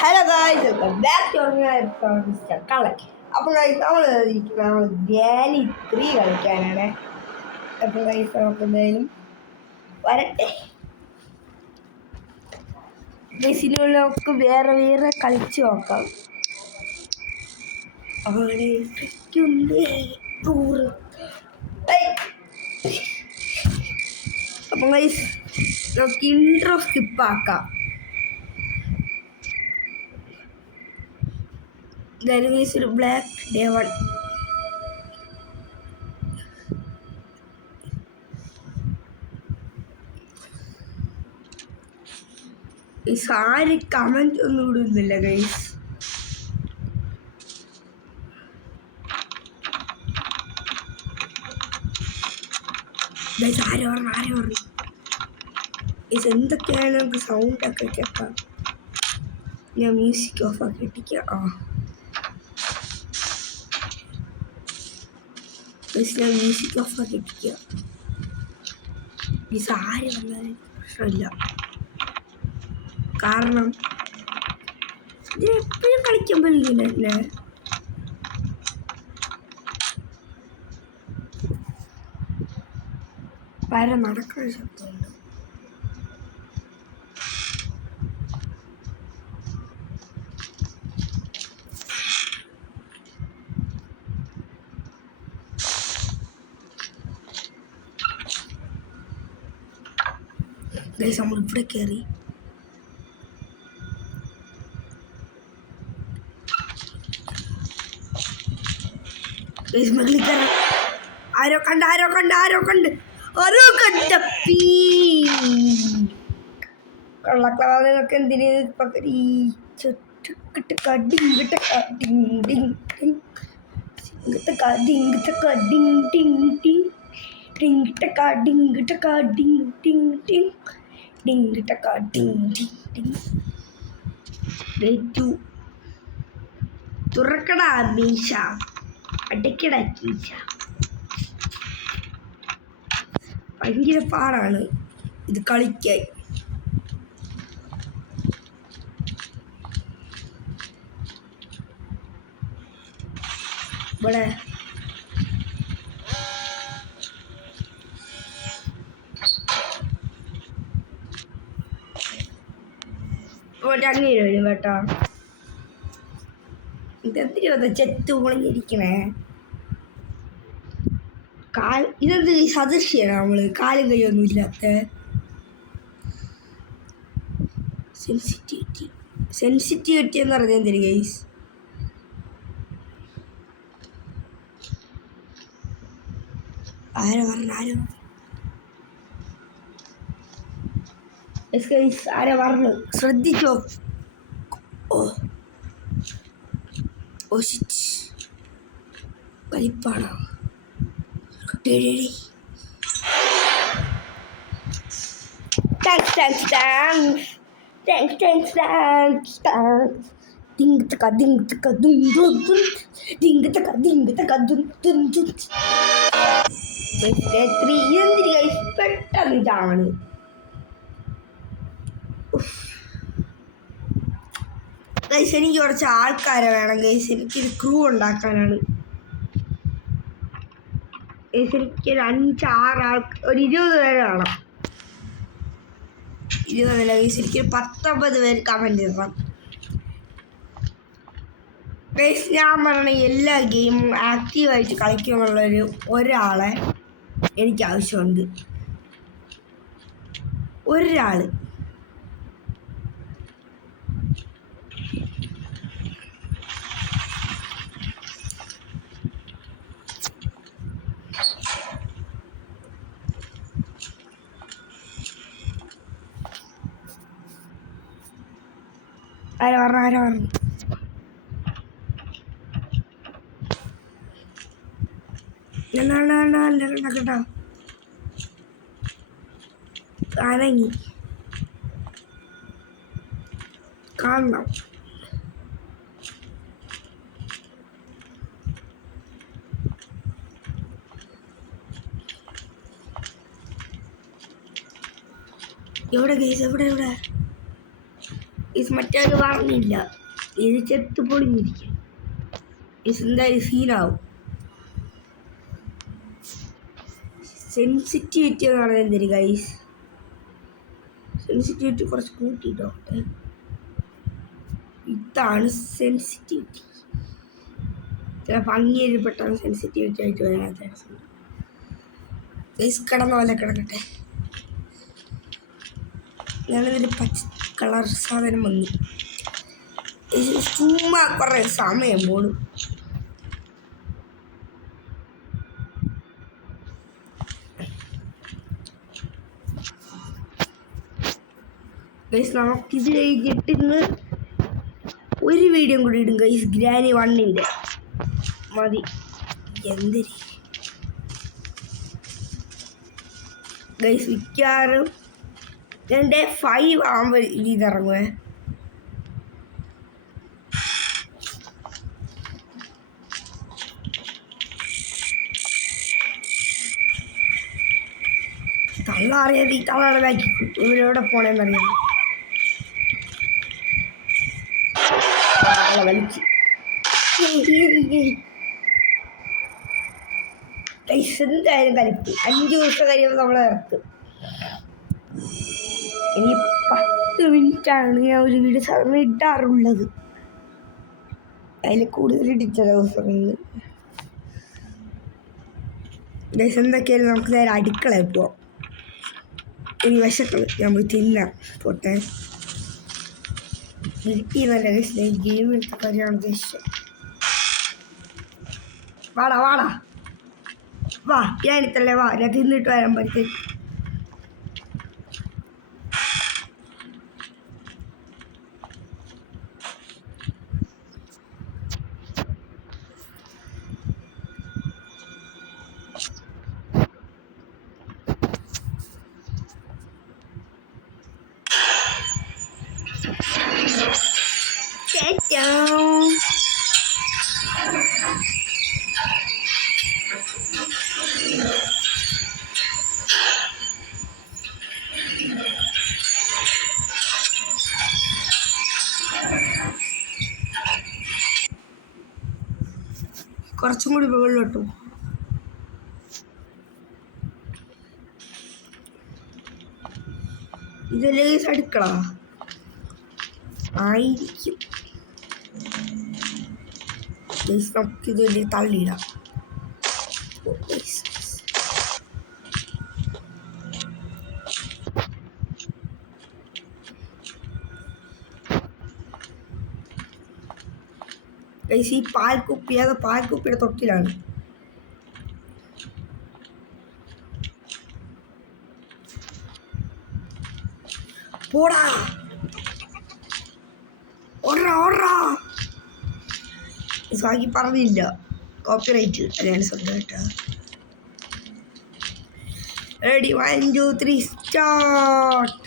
Hello guys, welcome back to mister കളൻ. അപ്പോൾ guys നമ്മൾ ഗ്രാനി 3 കളിക്കാനാണ്. അപ്പോൾ ഗായ്സ് നമുക്ക് എന്തായാലും വരട്ടെ. ഗൈസിലുള്ള നമുക്ക് വേറെ വേറെ കളിച്ച് നോക്കാം. അവിടെ അപ്പോൾ ഗൈസ് നമുക്ക് intro സ്കിപ്പാക്കാം. There is a black devil. Is hard comment on the guys. Guys, are is in the can of the sound of the music of a critic. Music of a critic. Is a കാരണം എപ്പോഴും കളിക്കുമ്പോഴല്ലേ വരെ നടക്കുന്ന ശബ്ദമുണ്ട്. നമ്മൾ ഇവിടെ കയറി ആരോ കണ്ട് കള്ളക്കളാതൊക്കെ എന്തിന് തുറക്കടാ മീശ അടയ്ക്കടാ കീശ. ഭയങ്കര പാടാണ് ഇത് കളിക്കാൻ. ഇവിടെ അങ്ങനെ വരും കേട്ടോ. ഇതെന്തിനാ ചെത്ത് പൊളിഞ്ഞിരിക്കണേ? ഇതെന്ത് സദൃശ്യാണ് നമ്മള് കാലും കൈയൊന്നും ഇല്ലാത്ത. സെൻസിറ്റിവിറ്റി എന്ന് പറഞ്ഞാൽ എന്തിനു ഗൈസ്? ആരോ പറഞ്ഞു ശ്രദ്ധിച്ചോ. കളിപ്പാണോ? പെട്ടെന്ന് ഇതാണ്. ഗൈസ് എനിക്ക് കുറച്ച് ആൾക്കാരെ വേണം ഗൈസ്. എനിക്കൊരു ക്രൂ ഉണ്ടാക്കാനാണ്. എനിക്കൊരു 5-6 ആൾക്ക് ഒരു 20 പേര് വേണം. 20 ഗൈസ്. എനിക്കൊരു 19 പേര് കമൻറ്റ് ചെയ്യണം ഗൈസ്. ഞാൻ പറഞ്ഞ എല്ലാ ഗെയിമും ആക്റ്റീവായിട്ട് കളിക്കുമെന്നുള്ളൊരു ഒരാളെ എനിക്ക് ആവശ്യമുണ്ട്. ഒരാൾ ആരോ പറഞ്ഞു കേട്ടോ. അനങ്ങി കാണണം. എവിടെ ഗൈസ്? എവിടെ മറ്റേത് പറഞ്ഞില്ല, ഇത് ചെത്ത് പൊളിഞ്ഞിരിക്കും. എന്തായാലും സീനാവും. സെൻസിറ്റിവിറ്റി എന്ന് പറയുന്നത് എന്തൊരു ഗൈസ്, സെൻസിറ്റിവിറ്റി കുറച്ച് കൂട്ടിയിട്ടോട്ടെ. ഇതാണ് സെൻസിറ്റിവിറ്റി. ചില ഭംഗിയിൽ പെട്ടെന്ന് സെൻസിറ്റിവിറ്റി ആയിട്ട് വരാൻ ചാൻസ് ഉണ്ട്. ഗൈസ് കിടന്ന പോലെ കിടക്കട്ടെ. ഞാനതിൽ പച്ച കളർ സാധനം വന്നു. ചുമ്മാ കുറേ സമയം പോണു. ഗൈസ് നമുക്കിത് കഴിഞ്ഞിട്ട് ഇന്ന് ഒരു വീഡിയോ കൂടി ഇടും ഗൈസ്. ഗ്രാനി 1 മതി. എന്തിരി ഗൈസ് മിക്കവാറും 5 ആകുമ്പോൾ ഇതിറങ്ങുവേ. തള്ള അറിയാതെ ഈ തള്ളയുടെ ബാക്കി ഇവരെവിടെ പോണേന്നറിയാം. വലിച്ചു എന്തായാലും കളിപ്പ് 5 ദിവസം കഴിയുമ്പോൾ നമ്മൾ ഇറക്കും. ഇനി 10 മിനിറ്റാണ് ഞാൻ ഒരു വീഡിയോ സാധാരണ ഇടാറുള്ളത്. അതിൽ കൂടുതൽ ഇടിച്ച ദിവസങ്ങളിൽ എന്തൊക്കെയായാലും നമുക്ക് നേരെ അടുക്കളയിൽ പോവാം. ഇനി വിശക്കള് ഞാൻ പോയി തിന്നാം. പോട്ടെ. വീട്ടിൽ നല്ല ഗെയിം എടുത്ത കാര്യമാണ് ഉദ്ദേശിച്ചത്. വാടാ വാ, ഞാനിത്തല്ലേ വാ, ഞാൻ തിന്നിട്ട് വരാൻ പറ്റും. കുറച്ചും കൂടി മുകളിലോട്ടു. ഇതല്ലേ അടുക്കള ആയിരിക്കും. നമുക്കിത് വലിയ തള്ളിയിടാം. ഈ പാൽക്കുപ്പി, അത് പാൽക്കുപ്പിയുടെ തൊട്ടിലാണ്. പോടാ, ഓടാ. സാക്കി പറഞ്ഞില്ല, കോപ്പിറൈറ്റ് അതാണ് സ്വന്തമായിട്ട്. Ready 1 2 3 start.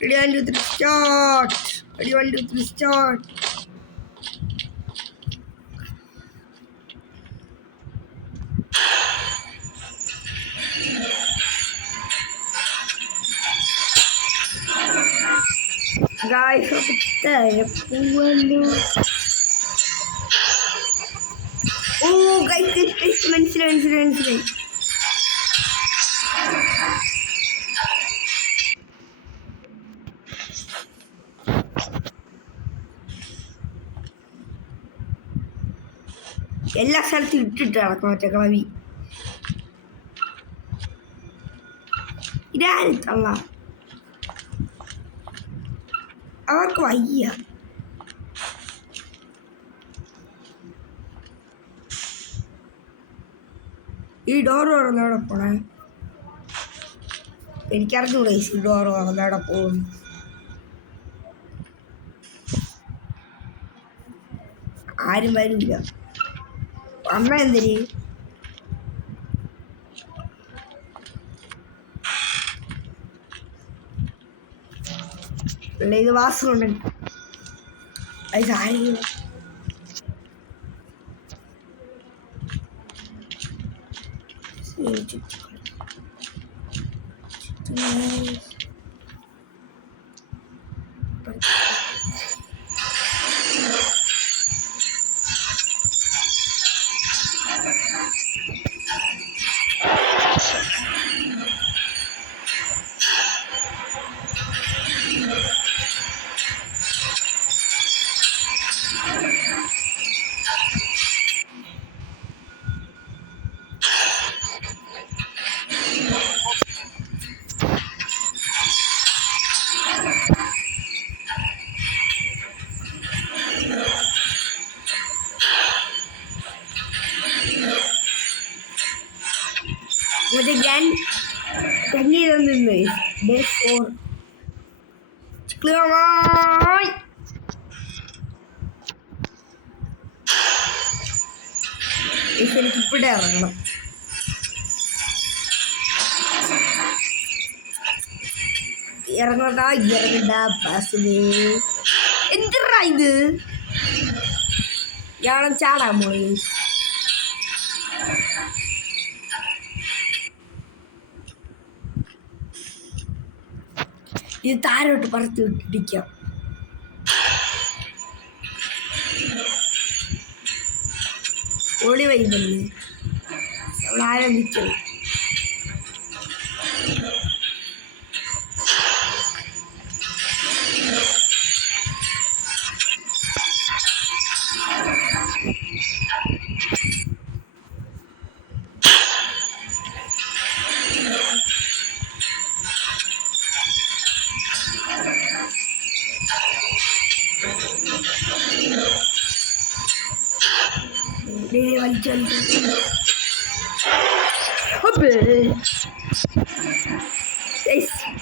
Ready 1 2 3 start. Ready 1 2 3 start. Guys മനസ്സിലായി. എല്ലാ സ്ഥലത്തും ഇട്ടിട്ട് നടക്കും മറ്റേ കളവി. ഇതാണ് തള്ള, അവർക്ക് വയ്യ. ഈ ഡോറ് തുറന്നവിടെ പോണേ. എനിക്കറിഞ്ഞൂടെ ഈ ഡോറ് തുറന്നവിടെ പോകും. ആരും വരില്ല. അമ്മ എന്തിന് ഇത് വാസമുണ്ട്. അത് സാരി മറ്റേ ഞാൻ തങ്ങിയിരുന്നില്ലേ ഡേ 4 എനിക്കിവിടെ ഇറങ്ങണം. ഇറങ്ങടാ ബസ്സില്. എന്തിനാ ഇത്? ഞാനും ചാടാൻ പോയി. ഇത് താരോട്ട് പറത്തി വിട്ടിരിക്കാം. ഓടി വൈകുന്നല്ലേ ആരംഭിച്ചത്.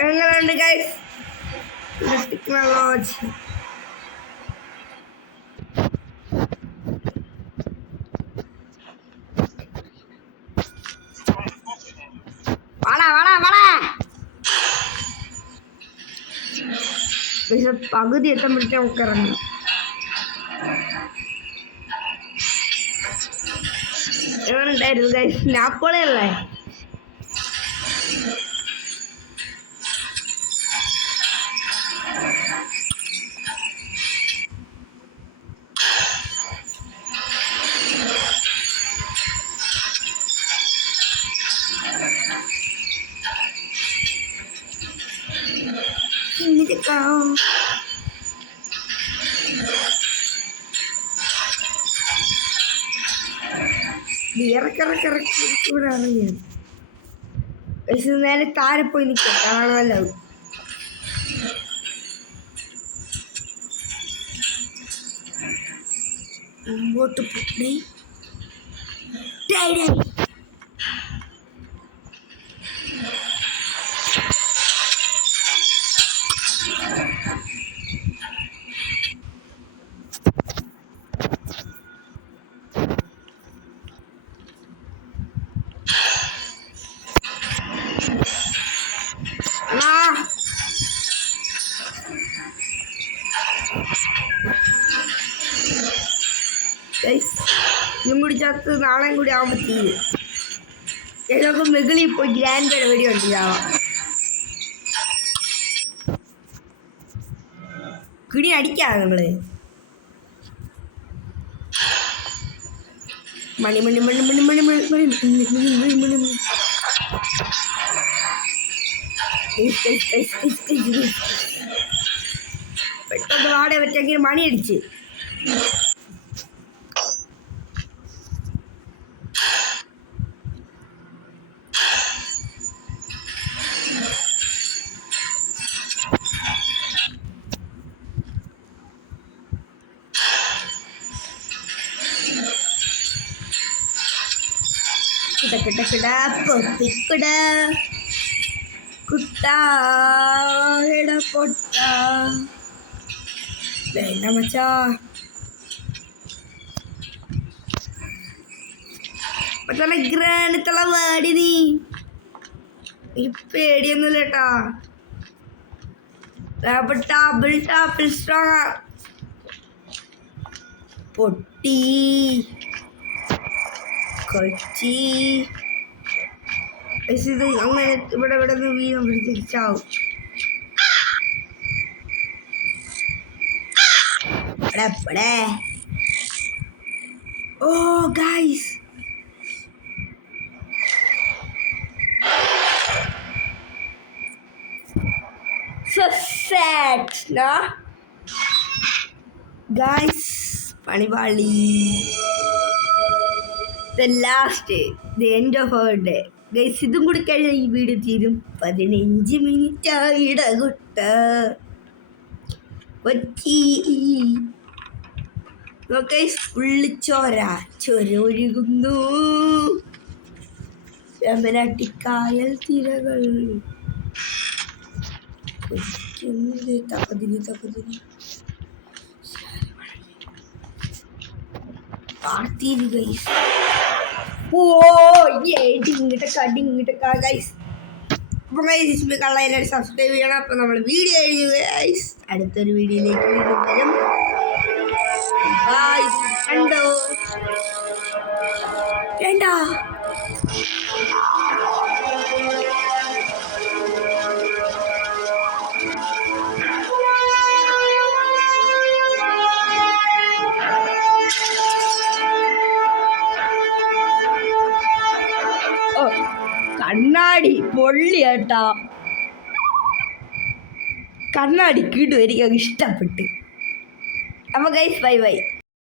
എങ്ങനെയുണ്ട് ഗൈസ് ടെക്നോളജി? പക്ഷെ പകുതി എത്തുമ്പോഴത്തേക്ക് നമുക്ക് ഇറങ്ങണം. എങ്ങനെയുണ്ടായിരുന്നു ഗൈസ്? നാപ്പോളിയല്ലേ? ഇവിടെ അറിയാം. പക്ഷെ നേരെ താരെ പോയി നിൽക്കാം, കാണാമല്ലോ. മുമ്പോട്ട് പോയി ഇതും കൂടി ചേർത്ത് നാളെയും കൂടി ആകുമ്പോൾ തീരും. ചിലപ്പോൾ മെകളിൽ പോയി ഗ്രാൻഡ് പരിപാടി ഉണ്ടാവാം. കിടി അടിക്കാം നമ്മള്. മണി മണി മണി മണി മണി മണി മണി മണി മണി മണി മണി. പെട്ടെന്ന് വാട പറ്റെങ്കിൽ മണി അടിച്ച്. പൊപ്പിക്കുട കുട്ട പൊട്ട വേണ്ട മച്ചാ. മറ്റേ ഗ്രാൻഡത്തുള്ള വേടി നീ പേടിയൊന്നുമില്ല കേട്ടാ. ഡബിൾ ടാപ്പിൾ സ്ട്രോങ് പൊട്ടി കൊച്ചി. ഇത് അങ്ങനെ ഇവിടെ നിന്ന് വീഴും തിരിച്ചാവും. എവിടെ oh guys so sad no guys പണിപാളി the last day the end of our day guys ഇതും കൂടി കഴിഞ്ഞാൽ ഈ വീഡിയോ തീരും 15 മിനിറ്റ് ഇടകുട്ട കൊച്ചി ഫുള്ള് ചോര ഒഴുകുന്നു രമനാട്ടിക്കായൽ തിരകൾ തകതിരി പാർത്തിരി ഗൈസ് ഓ ഇങ്ങോട്ടൊക്കെ ഗൈസ് അപ്പോൾ ഗൈസ് കള്ളതിനെ സബ്സ്ക്രൈബ് ചെയ്യണം. അപ്പോൾ നമ്മൾ വീഡിയോ കഴിഞ്ഞു ഗൈസ്. അടുത്തൊരു വീഡിയോയിലേക്ക് വീണ്ടും വരും. ബൈ. കണ്ടോ വേണ്ട കണ്ണാടി പൊള്ളിയാട്ടാ. കണ്ണാടി കിടും, എനിക്കത് ഇഷ്ടപ്പെട്ട്. അപ്പോൾ ഗൈസ് ബൈ ബൈ.